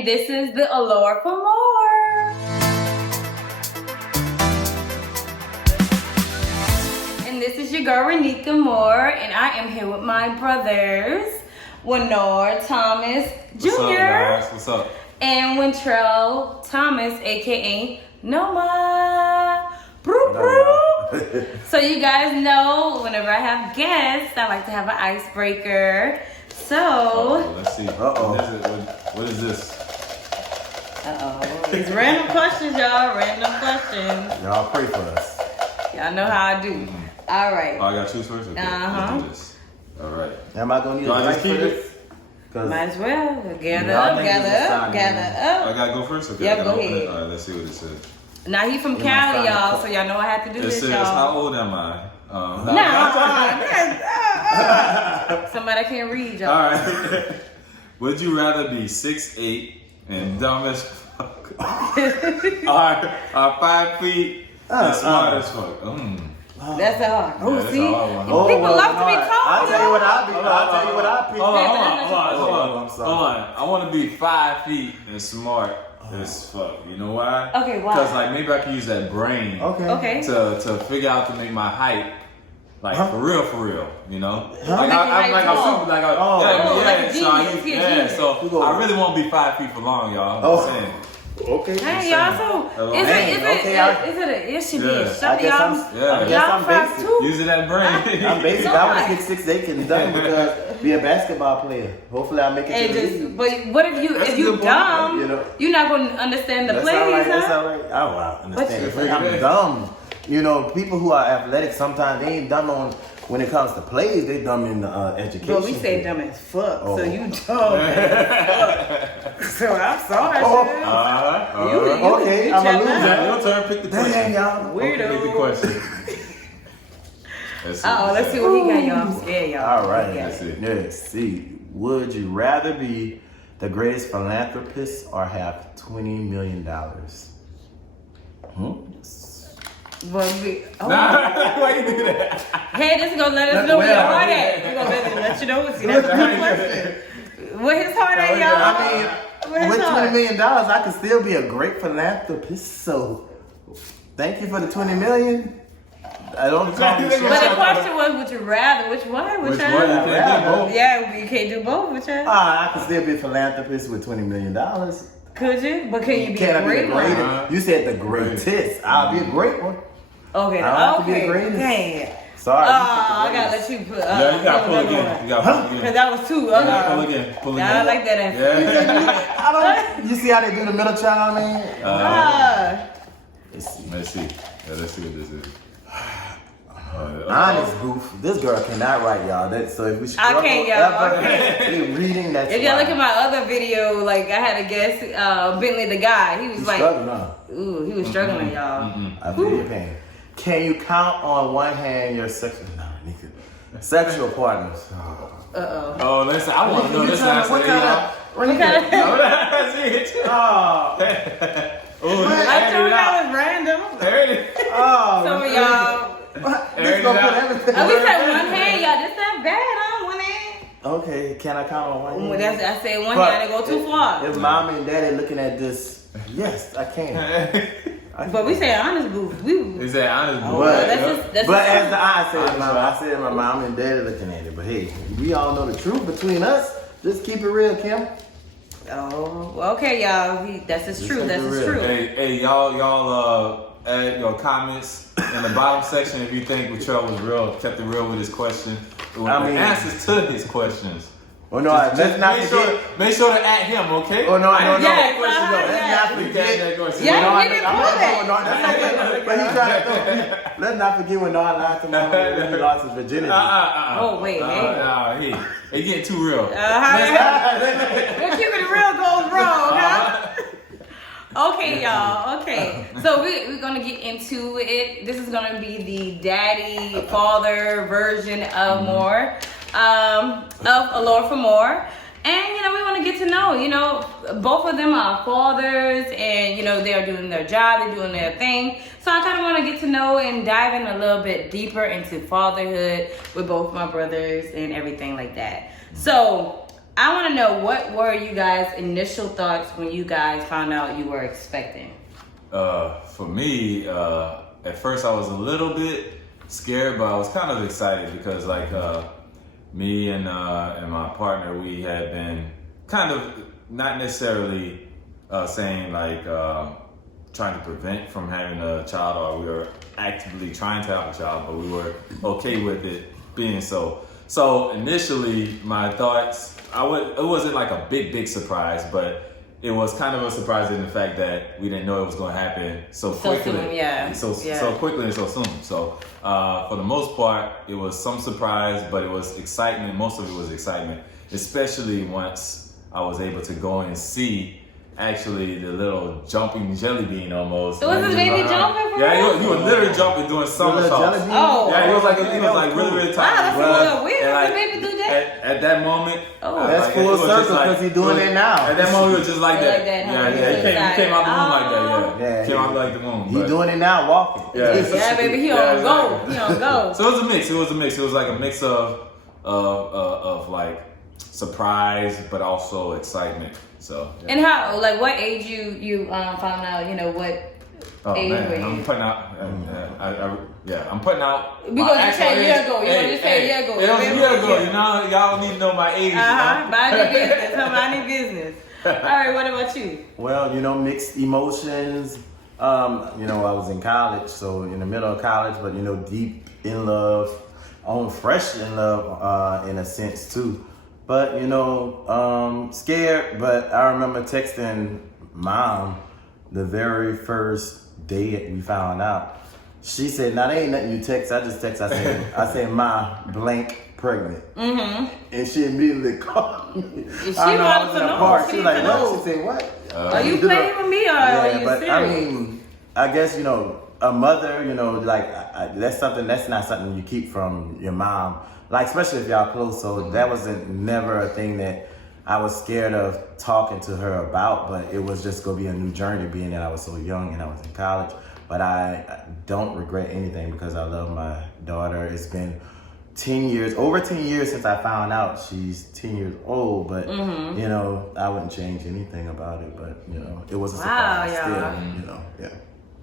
and this is the Allure for More. And this is your girl, Renika Moore, and I am here with my brothers, Wynord Thomas Jr. What's up, guys? What's up? And Wyntrell Thomas, aka Nómha. Broop, broop. So you guys know, whenever I have guests, I like to have an icebreaker. So, let's see. What is this? It's random questions, y'all. Random questions. Y'all pray for us. Y'all know how I do. Mm-hmm. All right. Oh, I got to choose first? Okay. Uh-huh. Let's do this. All right. Am I gonna need Do I a just mic keep for it? this? 'Cause Might as well. Gather Y'all up, niggas gather is up, signing, gather up. I got to go first? Okay. Yeah, I gotta go open it? ahead. All right, let's see what it says. Now he from You Cali, must y'all, sign so y'all know I have to do It this, says, y'all. how old am I? Somebody can't read, y'all. All right. Would you rather be 6'8" and dumb as fuck? or 5 feet and smart as fuck? That's hard. Oh, that's see? a hard one. People well, love to be hard. told. I'll tell you what I pick. Hold I'll tell you what I pick. Hold on. I'm sorry. Hold on. I want to be 5 feet and smart as fuck. You know why? Okay, why? Because like maybe I can use that brain Okay. to figure out to make my height. Like for real, you know. Huh? Like Make your I'm height tall. like like a so I genius, use, he a yeah. genius. So I really won't be 5 feet for long, y'all. Oh. I'm saying. Okay. Hey, y'all, so is it should be a I shut guess y'all. I guess Y'all I'm 5'2". basic. Using that brain. I'm basic. So I want to get 6'8" and done because be a basketball player. Hopefully I make it And to the just, league. but what if That's if a you good point, dumb, you know. you're not gonna understand the That's plays, all right. That's huh? all right. Oh wow, understand. But I'm dumb. You know, people who are athletic sometimes they ain't dumb on when it comes to plays. They dumb in education. But we say dumb as fuck, Oh. so you dumb as fuck. So I'm sorry. Okay, you I'm a check loser. that. Your turn. Pick the question. Damn, y'all. Weirdo. Pick the question. Let's Let's see what he got, y'all. I'm scared, y'all. All right. Yeah. Let's see. Let's see. Would you rather be the greatest philanthropist or have $20 million? But Why you do that? hey, this is gonna let us know where your heart at. We're gonna let you know. See, that's a good question. Where his heart at, y'all? I mean, with $20 million, I could still be a great philanthropist. So, thank you for the $20 million. I don't call me But the question was, would you rather? Which one? Which one? You can't do both. Yeah, you can't do both. Which one? I could still be a philanthropist with $20 million. Could you? But can you be Can a I be great the one? greatest? You said the greatest. I'll be a great one. Okay, I have to be the okay. greatest. Dang. Sorry. I gotta let you put. Yeah, you gotta pull again. You gotta pull Because again. that was two. Pull again. Pull again. I like that answer. Yeah. I don't. You see how they do the middle channel, man? Let's see. Let's see. Yeah, let's see what this is. Honest goof. This girl cannot write, y'all. So if we struggle can't, y'all. in reading, that's If y'all why. look at my other video, like I had a guest, Bentley the guy. He was You like, struggling, huh? ooh, he was struggling, y'all. I feel your pain. Can you count on one hand your sexual partners? Oh, listen. I want to know this answer. What kind of? That's it. Oh, I told you that was random. There it is. Oh, Some of y'all. This gonna put everything. At least at one hand, y'all. This not bad, huh? One hand. Okay, can I count on one hand? Well, that's, I said one hand. I go too far. If mom and daddy looking at this, yes, I can. But we say honest booth. Is that honest? But, that's but just- as I said my mom and daddy looking at it. But hey, we all know the truth between us. Just keep it real, Kim. Oh, well, okay, y'all. That's his truth. That's his truth. Hey, y'all, add your comments in the bottom section if you think Wyntrell was real, kept it real with his question. I mean, answers to his questions. Oh no, let's not forget. Make sure to add him, okay? Oh no, Yes, let's not forget. Yeah, he didn't pull it. That's okay. But he tried to throw. Let's not forget when Noah lied to mom when he lost his virginity. Oh, wait, It getting too real. We're keeping it real goes wrong, huh? Okay, y'all. Okay. So we're going to get into it. This is going to be the daddy, father version of more, of Allure for More. And, we want to get to know, both of them are fathers and, they're doing their job, they're doing their thing. So I kind of want to get to know and dive in a little bit deeper into fatherhood with both my brothers and everything like that. So I want to know, what were you guys' initial thoughts when you guys found out you were expecting? For me, at first I was a little bit scared, but I was kind of excited because like me and my partner, we had been kind of not necessarily saying like trying to prevent from having a child, or we were actively trying to have a child, but we were okay with it being so. So initially, my thoughts, it wasn't like a big surprise, but it was kind of a surprise in the fact that we didn't know it was going to happen so quickly. Soon, yeah. So quickly and so soon. So for the most part, it was some surprise, but it was excitement. Most of it was excitement, especially once I was able to go and see actually the little jumping jelly bean almost. So was this baby jumping? Yeah, he was literally jumping, doing somersaults. Oh. Yeah, he was like really tiny. Wow, that's a little weird. And, What like, the baby do that? At that moment, that's full circle because he's doing it now. At that moment, he was just like that. Like that, huh? Yeah, he came out the womb like that. Yeah, Came out like the womb. He's doing it now, walking. Yeah, baby, he on go. He on go. So it was a mix. It was like a mix of like surprise, but also excitement. So. Yeah. And how, like, what age you found out? You know what? Oh age were man, you? I'm putting out. I'm putting out. We gonna just say a year ago. You gonna just say a year ago. It was a year ago. You know, y'all need to know my age. Mind your business. Mind your business. All right. What about you? Well, you know, mixed emotions. You know, I was in college, so in the middle of college, but you know, deep in love, fresh in love, in a sense too. But you know, scared. But I remember texting mom the very first day we found out. She said, "Now there ain't nothing you text. I just text. I said, Ma, blank pregnant." Mm-hmm. And she immediately called me. She wanted to know. She was like, "What?" She said, "What? Are you playing with me or are you but serious?" I mean, I guess you know, a mother. You know, like that's not something you keep from your mom. Like, especially if y'all close, so that wasn't never a thing that I was scared of talking to her about, but it was just gonna be a new journey being that I was so young and I was in college. But I don't regret anything because I love my daughter. It's been 10 years, over 10 years since I found out she's 10 years old, but you know, I wouldn't change anything about it, but you know, it was a surprise still, you know, yeah.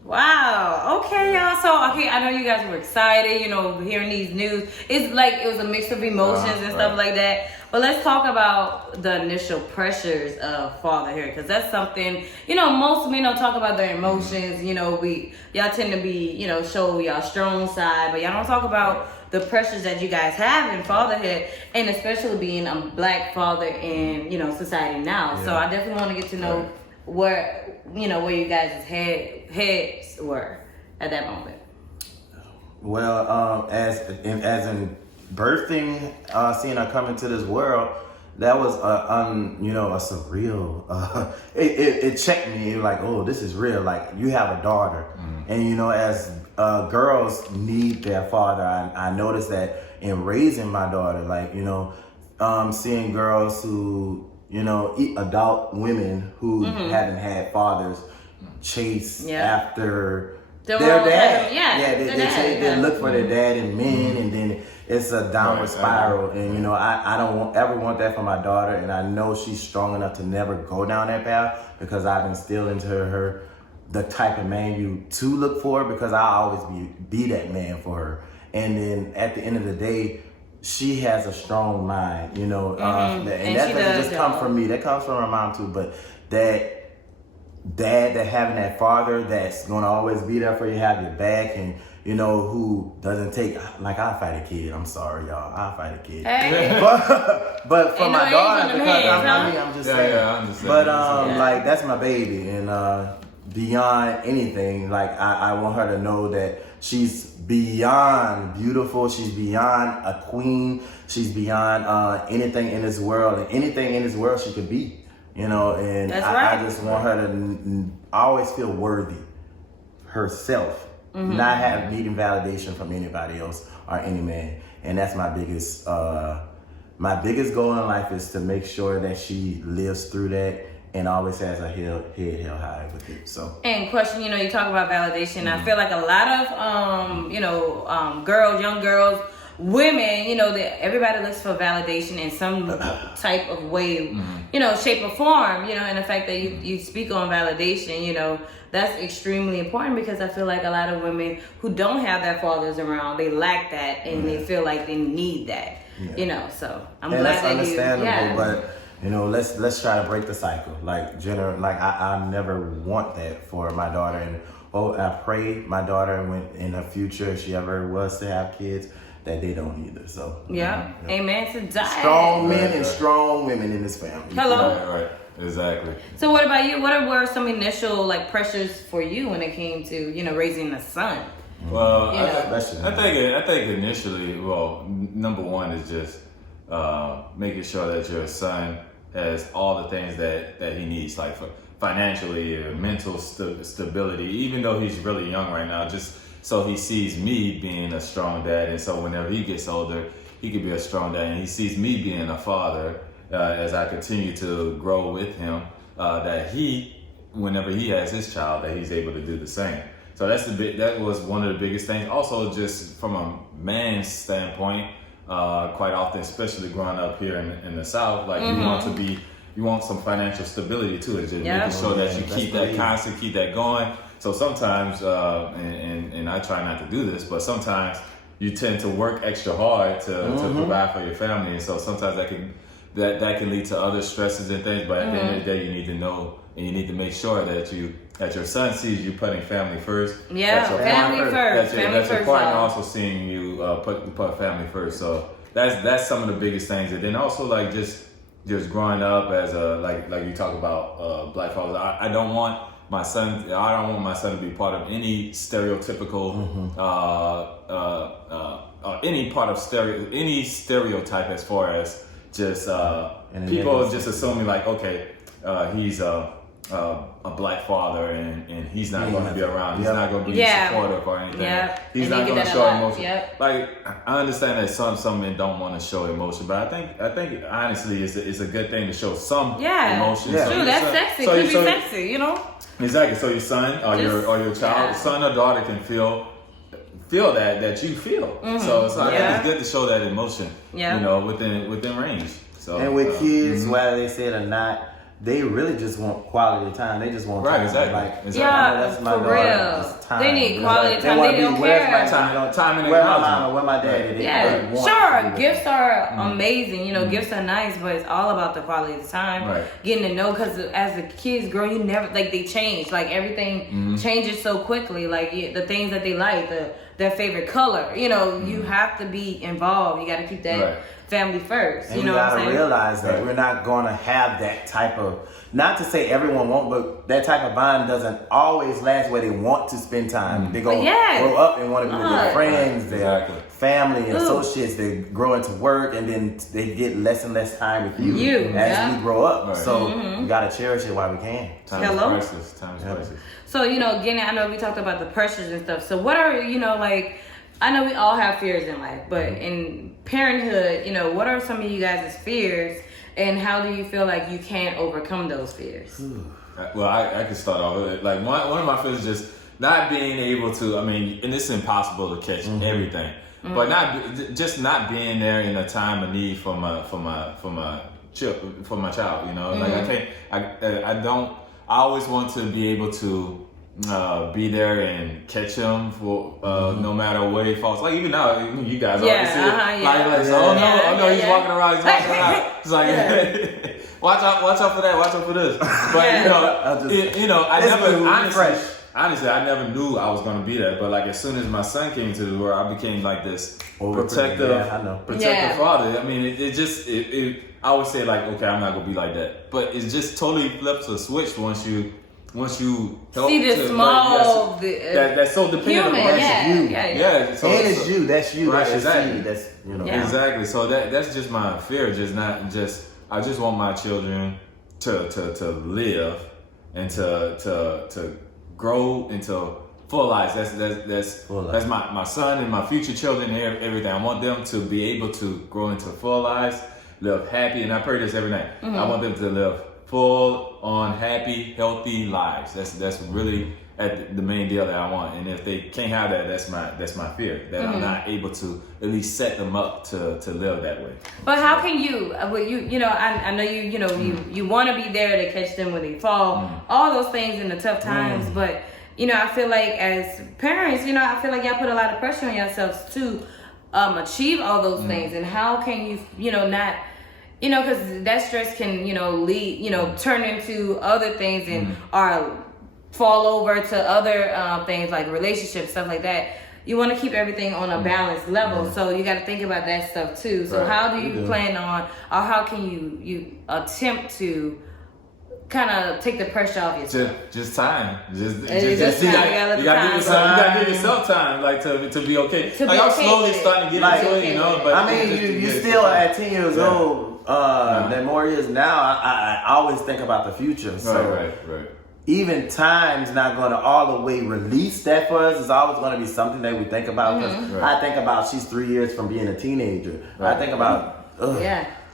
Wow. Okay, y'all. So, okay, I know you guys were excited, you know, hearing these news. It's like it was a mix of emotions and stuff like that. But let's talk about the initial pressures of fatherhood, because that's something, you know, most men don't talk about their emotions. You know, y'all tend to be, you know, show y'all strong side, but y'all don't talk about the pressures that you guys have in fatherhood, and especially being a black father in, you know, society now. Yeah. So I definitely want to get to know where you guys' heads were at that moment. Well, as in birthing, seeing her come into this world, that was a surreal. It checked me. It was like, oh, this is real. Like, you have a daughter, and you know, as girls need their father. I noticed that in raising my daughter, like, you know, seeing girls who, you know, adult women who haven't had fathers chase after their dad. They look for their dad in men, and then it's a downward spiral. And you know, I don't ever want that for my daughter, and I know she's strong enough to never go down that path because I've instilled into her the type of man you to look for, because I always be that man for her. And then at the end of the day, she has a strong mind, you know, and that doesn't just come from me. That comes from her mom too. But that dad, that having that father that's gonna always be there for you, have your back, and you know, who doesn't take, like, I'll fight a kid. I'm sorry, y'all. I'll fight a kid. Hey. But for my daughter, because I'm just saying. Yeah, I'm just saying. But like, that's my baby, and beyond anything, like, I want her to know that she's beyond beautiful. She's beyond a queen. She's beyond anything in this world, and anything in this world she could be. You know, and I just want her to always feel worthy herself. Not needing validation from anybody else or any man. And that's my biggest goal in life, is to make sure that she lives through that and always has her head held high with it. So. And question, you know, you talk about validation. I feel like a lot of young girls women, that everybody looks for validation in some type of way, shape or form, and the fact that you speak on validation, that's extremely important, because I feel like a lot of women who don't have their fathers around, they lack that, and they feel like they need that, so I'm glad that's that understandable, but let's try to break the cycle. Like I never want that for my daughter, and I pray my daughter, when in the future, if she ever was to have kids, that they don't either. So amen to that. Strong men and strong women in this family. Hello. Right. Exactly. So what about you? What were some initial pressures for you when it came to raising a son? Well, I think initially, number one is just making sure that your son has all the things that he needs, like financially, mental stability. Even though he's really young right now, just so he sees me being a strong dad, and so whenever he gets older, he could be a strong dad, and he sees me being a father. As I continue to grow with him, that whenever he has his child, that he's able to do the same. So that was one of the biggest things. Also, just from a man's standpoint, quite often, especially growing up here in the South, like you want some financial stability too. It's just making sure that you keep that constant, keep that going. So sometimes, and I try not to do this, but sometimes you tend to work extra hard to provide for your family, and so sometimes that can lead to other stresses and things. But at the end of the day, you need to know, and you need to make sure that your son sees you putting family first. Yeah, family first. That your partner also seeing you put family first. So that's some of the biggest things. And then also just growing up as like you talk about black fathers. I don't want my son to be part of any stereotypical any stereotype, as far as just people just assuming he's a black father and he's not going to be around. He's not going to be supportive or anything. He's not going to show emotion. Like, I understand that some men don't want to show emotion, but I think honestly it's a good thing to show some emotion. Yeah, true. That's sexy. Could be sexy, Exactly. So your son or your child, son or daughter, can feel that you feel. So I think it's good to show that emotion. Within range. So and with kids, whether they say it or not, they really just want quality time. They just want time. Exactly. That's my for daughter. real. Time. They need quality time. They don't care. Time and where my mama, where my daddy. Sure. Gifts are amazing. Gifts are nice, but it's all about the quality of time. Right. Getting to know, because as the kids grow, you never they change. Like everything changes so quickly. Like the things that they like, their favorite color. You have to be involved. You got to keep that family first. And you gotta realize that we're not gonna have that type of, not to say everyone won't, but that type of bond doesn't always last where they want to spend time. They're gonna grow up and want to be with their friends, their family, associates. They grow into work, and then they get less and less time with you as we grow up. So we gotta cherish it while we can. Time is priceless. So again, I know we talked about the pressures and stuff. So what are I know we all have fears in life, but in parenthood, what are some of you guys' fears, and how do you feel like you can overcome those fears? Well, I can start off with it. Like one of my fears is just not being able to. I mean, and it's impossible to catch everything, but not being there in a time of need for my child. Like I always want to be able to be there and catch him for no matter what he falls. Like even now, you guys always see it. He's walking around. It's like watch out for that. Watch out for this. But I never honestly I never knew I was gonna be that. But as soon as my son came into the world, I became like this protective father. I mean, it I always say okay, I'm not gonna be like that. But it just totally flips a switch once you help see the small that's so dependent on you. So it's you. That's you. Right, that's exactly. That's exactly. So that's just my fear. I just want my children to live and to grow into full lives. That's my son and my future children and everything. I want them to be able to grow into full lives, live happy, and I pray this every night. I want them to live full on happy, healthy lives. That's really at the main deal that I want. And if they can't have that, that's my fear, that I'm not able to at least set them up to live that way. But how can you? I know you want to be there to catch them when they fall, all those things in the tough times. But I feel like as parents, I feel like y'all put a lot of pressure on yourselves to achieve all those things. And how can you, not, because that stress can, lead, turn into other things and or fall over to other things like relationships, stuff like that. You want to keep everything on a balanced level, so you got to think about that stuff too. So how do you plan on, or how can you attempt to kind of take the pressure off yourself? Just time. Just time. You gotta give yourself time, like to be okay. Like I'm slowly starting to get into it, but I mean, you still at 10 years old. That more years now. I always think about the future. So right. Even time's not going to all the way release that for us. It's always going to be something that we think about. Because I think about she's 3 years from being a teenager. I think about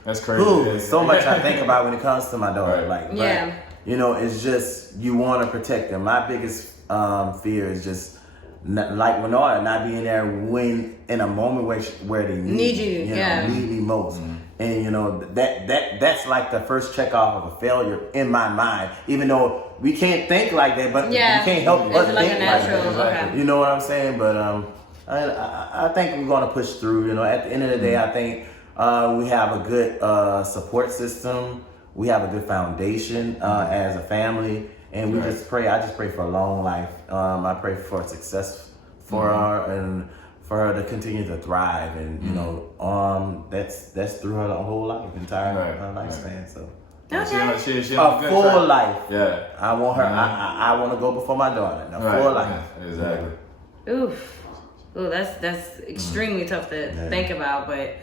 that's crazy. So much I think about when it comes to my daughter. But, it's just you want to protect them. My biggest fear is just like Wynord, not being there when in a moment where they need you, need me most. And that's like the first check off of a failure in my mind. Even though we can't think like that, but you can't help but like think a natural, like that. okay. You know what I'm saying? But I think we're gonna push through. At the end of the day, I think we have a good support system. We have a good foundation as a family, and we just pray. I just pray for a long life. I pray for success for her and for her to continue to thrive, and that's through her whole life, entire lifespan. So. Okay. She a full life. Yeah. I want her. I want to go before my daughter. A full life. Yeah, exactly. Oof. Ooh, that's extremely tough to think about. But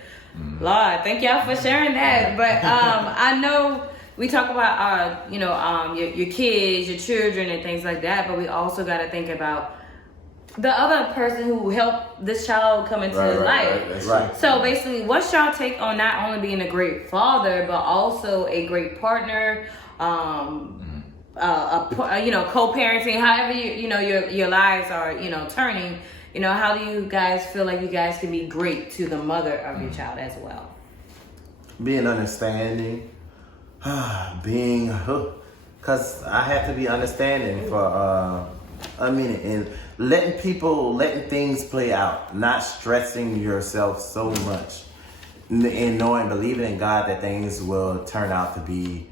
Lord, thank y'all for sharing that. But I know we talk about your kids, your children, and things like that. But we also got to think about the other person who helped this child come into his life. That's right. So basically, what's y'all take on not only being a great father, but also a great partner, co-parenting, however your lives are, turning. How do you guys feel like you guys can be great to the mother of your child as well? Being understanding, because I have to be understanding for a minute and letting things play out, not stressing yourself so much, and believing in God that things will turn out for the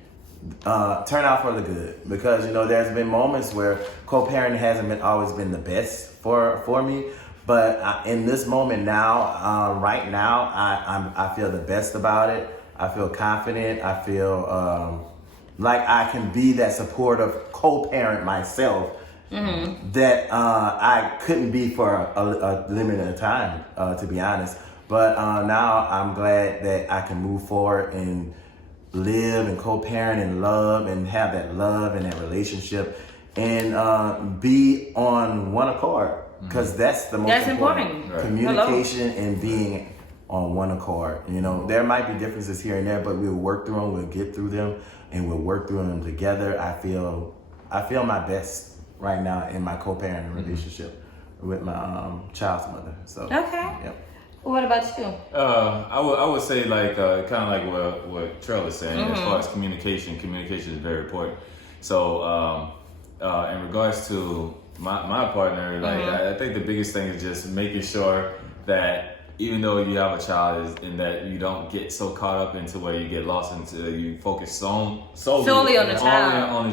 good. Because there's been moments where co-parenting hasn't always been the best for me, but in this moment now, right now, I feel the best about it. I feel confident. I feel like I can be that supportive co-parent myself. That I couldn't be for a limited time, to be honest. But now I'm glad that I can move forward and live and co-parent and love and have that love and that relationship and be on one accord, because that's the most important. Right. Communication and being on one accord. There might be differences here and there, but we'll work through them. We'll get through them, and we'll work through them together. I feel my best right now in my co-parenting relationship with my child's mother. So okay. Yep. What about you? I would say like kind of like what Trell is saying as far as communication is very important. So in regards to my partner, like I think the biggest thing is just making sure that even though you have a child, in that you don't get so caught up into where you get lost into, you focus solely on the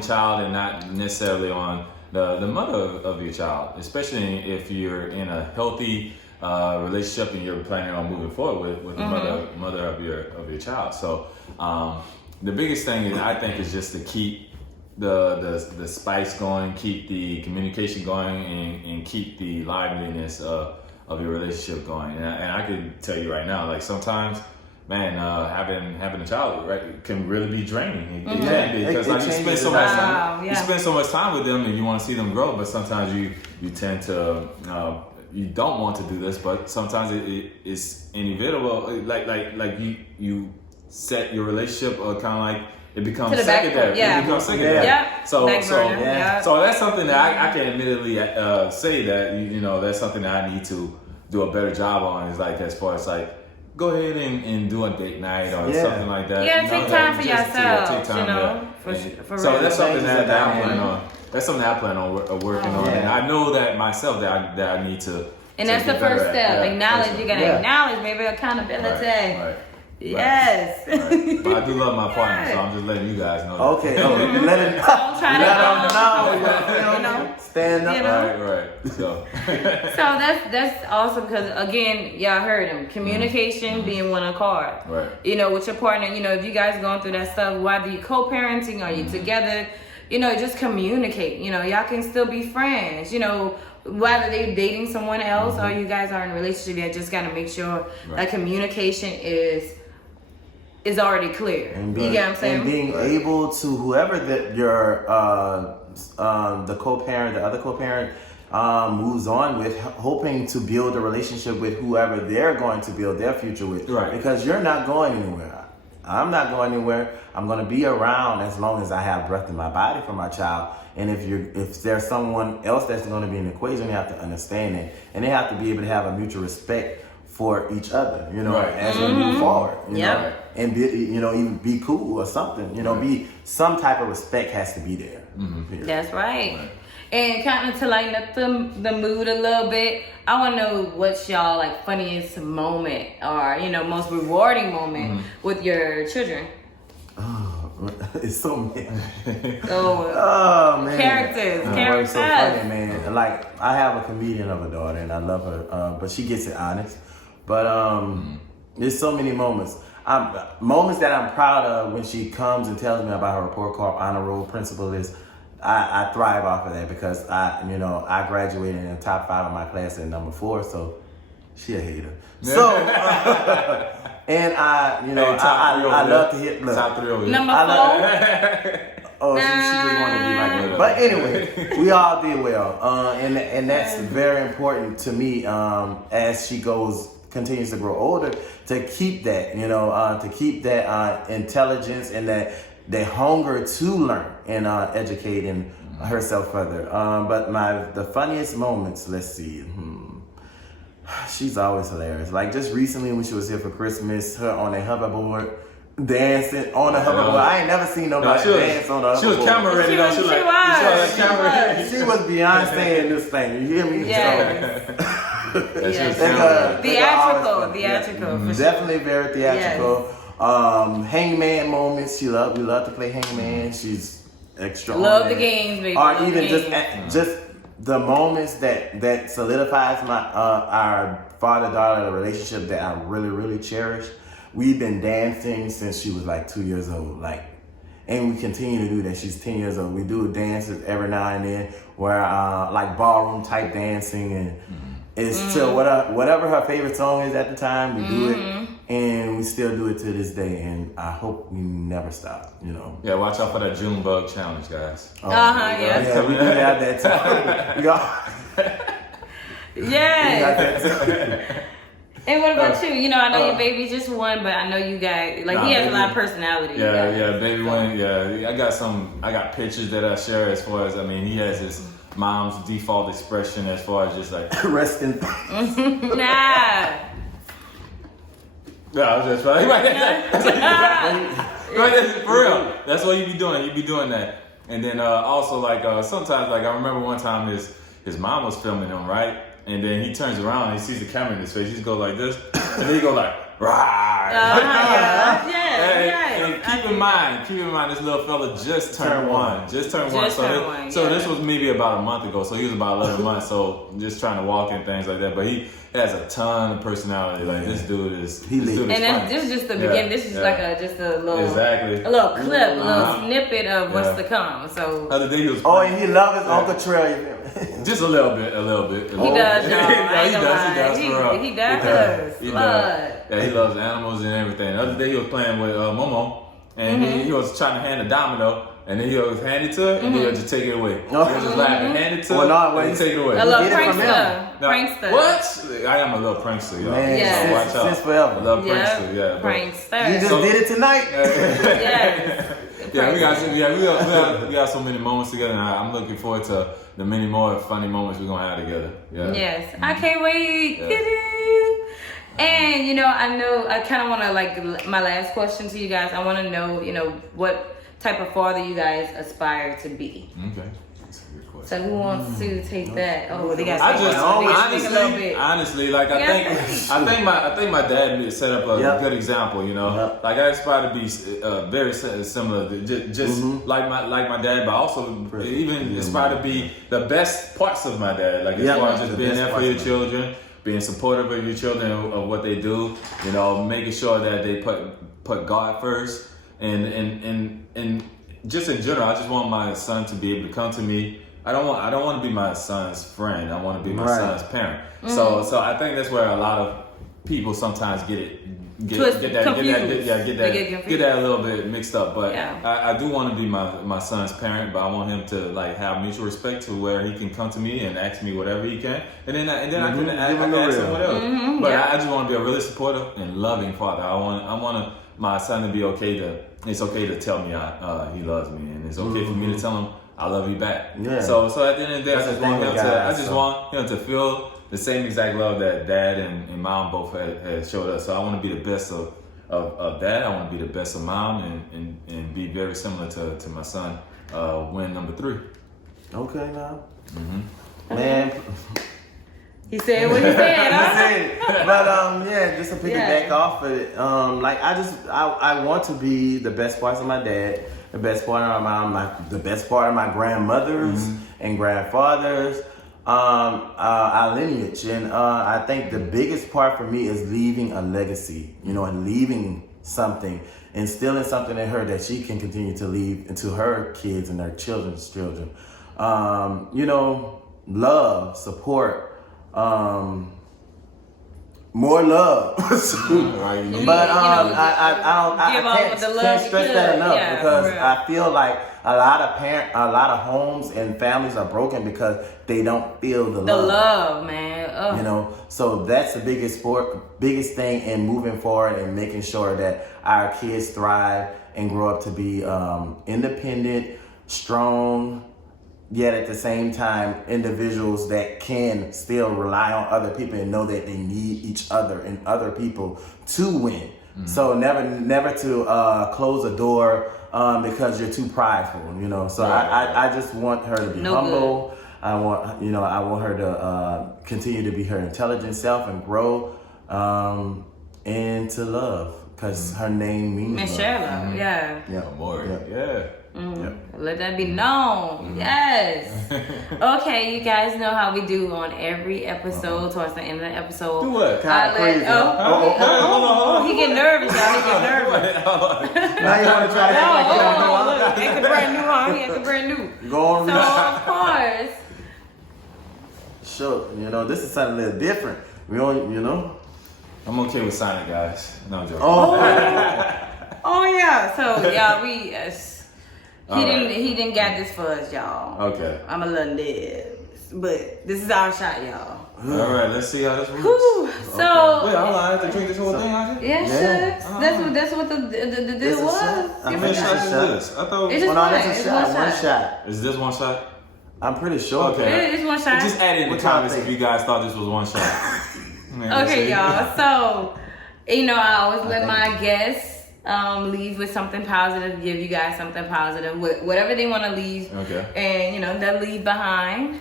child and not necessarily on the mother of your child, especially if you're in a healthy relationship and you're planning on moving forward with the mother of your child. So the biggest thing I think is just to keep the spice going, keep the communication going, and keep the liveliness of your relationship going. And I can tell you right now, like sometimes, man, having a child can really be draining. It can be, because you spend so much time. You spend so much time with them, and you want to see them grow. But sometimes you tend to you don't want to do this, but sometimes it's inevitable. Like you set your relationship kind of like it becomes To the back secondary. burner, yeah. It becomes secondary. Yeah. So Back burner, yeah. so that's something that I can admittedly say that you know that's something that I need to do a better job on. Is like as far as like go ahead and do a date night or something like that. Yeah, you take know, time for just yourself. take time, you know, yeah. for So real. that's something that I'm Yeah. planning on. That's something that I plan on working on, and I know that myself that I need to. And to that's the get better first at. step. Yeah, Acknowledge. that's You it. gotta Yeah. acknowledge, maybe accountability. Right. Yes. Right. But I do love my partner, so I'm just letting you guys know. Okay, let it Don't try to know. you know. Stand up. You know? Right. So. So that's awesome because again, y'all heard him. Communication being one accord. Right. You know, with your partner. You know, if you guys going through that stuff, whether you co-parenting or you together, you know, just communicate. You know, y'all can still be friends. You know, whether they're dating someone else or you guys are in a relationship, you just gotta make sure that communication is already clear. And You get what I'm saying? And being able to whoever that your the co-parent, the other co-parent moves on with, hoping to build a relationship with whoever they're going to build their future with. Right. Because you're not going anywhere. I'm not going anywhere. I'm going to be around as long as I have breath in my body for my child. And if there's someone else that's going to be in the equation, they have to understand it, and they have to be able to have a mutual respect for each other, you know, as we move forward, you know, and be, you know, even be cool or something, you know, be some type of respect has to be there. That's right. And kind of to lighten up the mood a little bit, I want to know what's y'all like funniest moment or you know most rewarding moment with your children. Oh, it's so many. Oh, man, characters. It's so funny, man. Like I have a comedian of a daughter, and I love her, but she gets it honest. But there's so many moments. Moments that I'm proud of when she comes and tells me about her report card, honor roll, principal is. I thrive off of that because I graduated in the top 5 of my class at number 4, so she a hater. So and I love to hit top 3 over here. Number 4. She just wanted to be like that. But anyway, we all did well, and that's very important to me as she continues to grow older, to keep that, to keep that intelligence and that hunger to learn and educating herself further. But the funniest moments, let's see. She's always hilarious. Like just recently when she was here for Christmas, her on a hoverboard, dancing on a hoverboard. I ain't never seen nobody dance on a hoverboard. She was camera ready though. She was Beyonce in this thing. You hear me? Yes. Theatrical. For definitely very theatrical. Hangman moments. We love to play hangman. She's extra. Love the games, baby. Or even just the moments that solidifies our father-daughter relationship that I really, really cherish. We've been dancing since she was like 2 years old, and we continue to do that. She's 10 years old. We do dances every now and then, where like ballroom type dancing, and it's to whatever her favorite song is at the time. We do it, and we still do it to this day. And I hope we never stop. Yeah, watch out for that June bug challenge, guys. Yeah, we do have that too. Yes. And what about you? I know your baby just one, but I know you got he has a lot of personality. Yeah, baby one. Yeah, I got pictures that I share as far as he has his mom's default expression as far as just like rest in Nah. No, I was just right. Right, for real. That's what you be doing. You be doing that, and then also sometimes I remember one time his mom was filming him, right? And then he turns around and he sees the camera in his face. He just goes like this, and then he go like, "Rah!" And keep in mind, this little fella just turned one. So this was maybe about a month ago. So he was about 11 months. So just trying to walk and things like that. But he has a ton of personality. This dude is. This is just the beginning. This is just a little, exactly, a little clip, a little snippet of what's to come. So other day he was. And he loves his Uncle Trail. Just a little bit. He does, y'all. He does. Yeah, he loves animals and everything. The other day he was playing with Momo, and he was trying to hand a domino, and then he would hand it to her, and he would just take it away. He was just laughing, hand it to her, and take it away. A little prankster. What? I am a little prankster, y'all. Man, so watch out. Since forever. I love prankster, Prankster. You just did it tonight. Yes. Yeah, we got so many moments together, and I'm looking forward to the many more funny moments we're gonna have together. Yeah. Yes, I can't wait. Yeah. And I kind of want to my last question to you guys. I want to know, what type of father you guys aspire to be. Okay. That's a good question. So who wants to take that? Oh, they got. I just honestly, like I think my dad set up a good example. Yep. Like I aspire to be very similar, just like my dad, but also even aspire to be the best parts of my dad. Like as far as just being there for your children, being supportive of your children of what they do. Making sure that they put God first, and just in general, I just want my son to be able to come to me. I don't want to be my son's friend. I want to be my son's parent. So I think that's where a lot of people sometimes get that a little bit mixed up. But I do want to be my son's parent, but I want him to have mutual respect to where he can come to me and ask me whatever he can, and then I can ask him whatever. But I just want to be a really supportive and loving father. I want my son to be it's okay to tell me he loves me, and it's okay for me to tell him I love you back. Yeah. So at the end of the day, I just want him to feel the same exact love that dad and mom both had showed us. So I want to be the best of dad. I want to be the best of mom, and be very similar to my son, Wyn number 3. Okay, now. Man. He said what he said, huh? But just to piggyback off of it, I want to be the best parts of my dad, the best part of my mom, the best part of my grandmothers and grandfathers, our lineage. And I think the biggest part for me is leaving a legacy, and leaving something, instilling something in her that she can continue to leave into her kids and their children's children. Love, support, more love. But I can't stress that enough because I feel like a lot of homes and families are broken because they don't feel the love. The love, man. So that's the biggest thing in moving forward and making sure that our kids thrive and grow up to be independent, strong, yet at the same time, individuals that can still rely on other people and know that they need each other and other people to win. So never to close a door because you're too prideful, So I just want her to be humble. Good. I want her to continue to be her intelligent self and grow and to love, because her name means Michelle. love. Let that be known. Yes. Okay, you guys know how we do on every episode. Towards the end of the episode, do what? Kind of crazy. Hold on. He get nervous, y'all. He get nervous. Now you want to try to act like you don't know. Look, it's a brand new, huh? He acting brand new. Go on. So of course. Sure. This is something a little different. We don't. I'm okay with signing, guys. No, I'm joking. Oh yeah. So we. He didn't get this for us, y'all. Okay. I'm a little dead, but this is our shot, y'all. All right, let's see how this works. So wait, I have to drink this whole thing, aren't you? Yeah. That's what the deal was. How many shots is this? I thought it's just one shot. Is this one shot? I'm pretty sure. Okay. It's one shot. Just add in the comments if you guys thought this was one shot. Okay, y'all. So I always let my guests leave with something positive, give you guys something positive, whatever they want to leave. Okay. And they'll leave behind.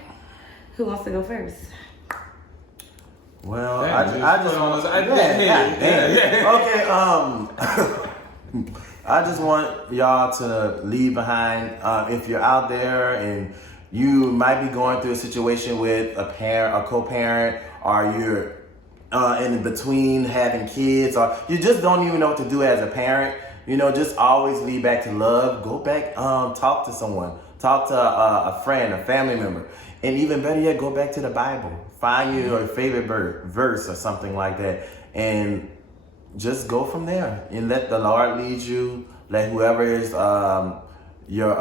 Who wants to go first? Well, I just want to. Okay. I just want y'all to leave behind. If you're out there and you might be going through a situation with a parent, a co-parent, or you're in between having kids, or you just don't even know what to do as a parent, just always lead back to love. Go back, talk to someone, talk to a friend, a family member, and even better yet, go back to the Bible. Find your favorite verse or something like that, and just go from there. And let the Lord lead you. Let whoever is your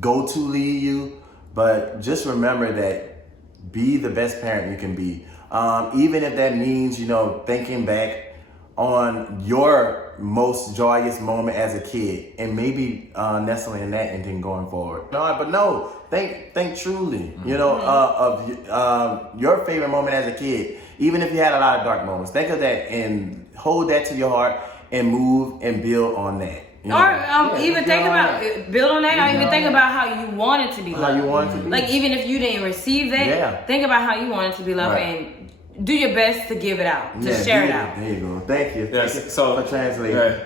go-to lead you. But just remember that be the best parent you can be. Even if that means, thinking back on your most joyous moment as a kid, and maybe nestling in that and then going forward. No, think truly, of your favorite moment as a kid, even if you had a lot of dark moments. Think of that and hold that to your heart and move and build on that. Even think about build on that, or even think about how you want it to be loved. How you want it to be. Like even if you didn't receive that, think about how you want it to be loved and do your best to give it out, to share it out. There you go. Thank you. Yes, so for translating. Right.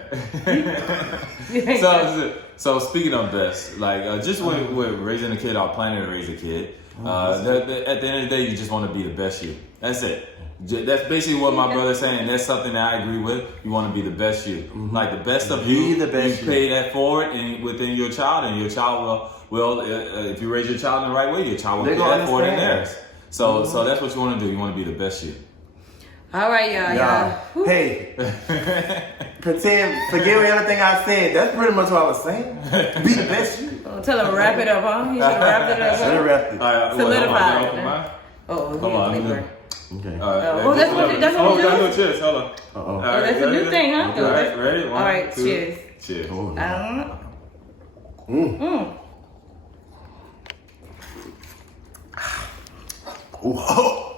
So speaking of best, like just with raising a kid, or planning to raise a kid, at the end of the day, you just want to be the best you. That's it. That's basically what my brother's saying, and that's something that I agree with. You want to be the best you, like the best of you. The best you pay that forward and within your child, and your child will if you raise your child in the right way, your child will pay that forward in theirs. So that's what you want to do. You want to be the best you. All right, y'all. Hey, forgive everything I said. That's pretty much what I was saying. Be the best you. Tell him wrap it up, huh? You should have wrapped it up. Should have wrapped it. Solidify. Hold on. Okay. That's what we do. Oh, we gotta do a cheers. Hold on. Uh-oh. That's a new thing, huh? All right, ready? One, all right, two. cheers. Cheers. Ooh.